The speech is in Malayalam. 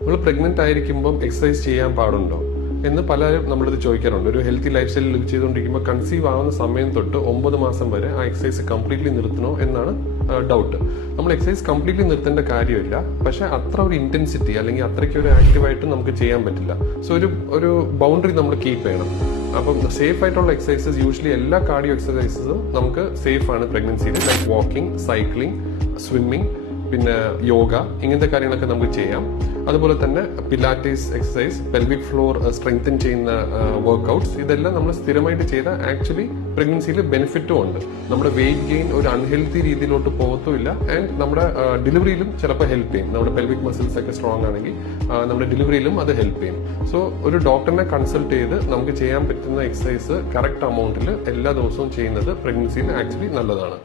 നമ്മൾ പ്രഗ്നന്റ് ആയിരിക്കുമ്പം എക്സസൈസ് ചെയ്യാൻ പാടുണ്ടോ എന്ന് പലരും നമ്മളത് ചോദിക്കാറുണ്ട്. ഒരു ഹെൽത്തി ലൈഫ് സ്റ്റൈൽ ലിവ് ചെയ്തുകൊണ്ടിരിക്കുമ്പോൾ കൺസീവ് ആവുന്ന സമയം തൊട്ട് 9 മാസം വരെ ആ എക്സസൈസ് കംപ്ലീറ്റ്ലി നിർത്തണോ എന്നാണ് ഡൗട്ട്. നമ്മൾ എക്സസൈസ് കംപ്ലീറ്റ്ലി നിർത്തേണ്ട കാര്യമില്ല, പക്ഷെ അത്ര ഒരു ഇന്റൻസിറ്റി അല്ലെങ്കിൽ അത്രയ്ക്ക് ഒരു ആക്റ്റീവായിട്ട് നമുക്ക് ചെയ്യാൻ പറ്റില്ല. സോ ഒരു ബൗണ്ടറി നമ്മൾ കീപ്പ് ചെയ്യണം. അപ്പം സേഫ് ആയിട്ടുള്ള എക്സസൈസസ് യൂഷ്വലി എല്ലാ കാർഡിയോ എക്സസൈസസും നമുക്ക് സേഫ് ആണ് പ്രഗ്നൻസിയിൽ. ലൈക്ക് വാക്കിംഗ്, സൈക്ലിംഗ്, സ്വിമ്മിങ്, പിന്നെ യോഗ, ഇങ്ങനത്തെ കാര്യങ്ങളൊക്കെ നമുക്ക് ചെയ്യാം. അതുപോലെ തന്നെ Pilates exercise, pelvic floor strengthen ചെയ്യുന്ന വർക്ക്ഔട്ട്സ്, ഇതെല്ലാം നമ്മൾ സ്ഥിരമായിട്ട് ചെയ്താൽ ആക്ച്വലി പ്രഗ്നൻസിയിൽ ബെനിഫിറ്റും ഉണ്ട്. നമ്മുടെ വെയിറ്റ് ഗെയിൻ ഒരു അൺഹെൽത്തി രീതിയിലോട്ട് പോകത്തുമില്ല. ആൻഡ് നമ്മുടെ ഡെലിവറിയിലും ചിലപ്പോൾ ഹെൽപ്പ് ചെയ്യും. നമ്മുടെ പെൽവിക് മസിൽസ് ഒക്കെ സ്ട്രോങ് ആണെങ്കിൽ നമ്മുടെ ഡെലിവറിയിലും അത് ഹെൽപ്പ് ചെയ്യും. സോ ഒരു ഡോക്ടറിനെ കൺസൾട്ട് ചെയ്ത് നമുക്ക് ചെയ്യാൻ പറ്റുന്ന എക്സസൈസ് കറക്റ്റ് അമൗണ്ടിൽ എല്ലാ ദിവസവും ചെയ്യുന്നത് പ്രഗ്നൻസിയിൽ ആക്ച്വലി നല്ലതാണ്.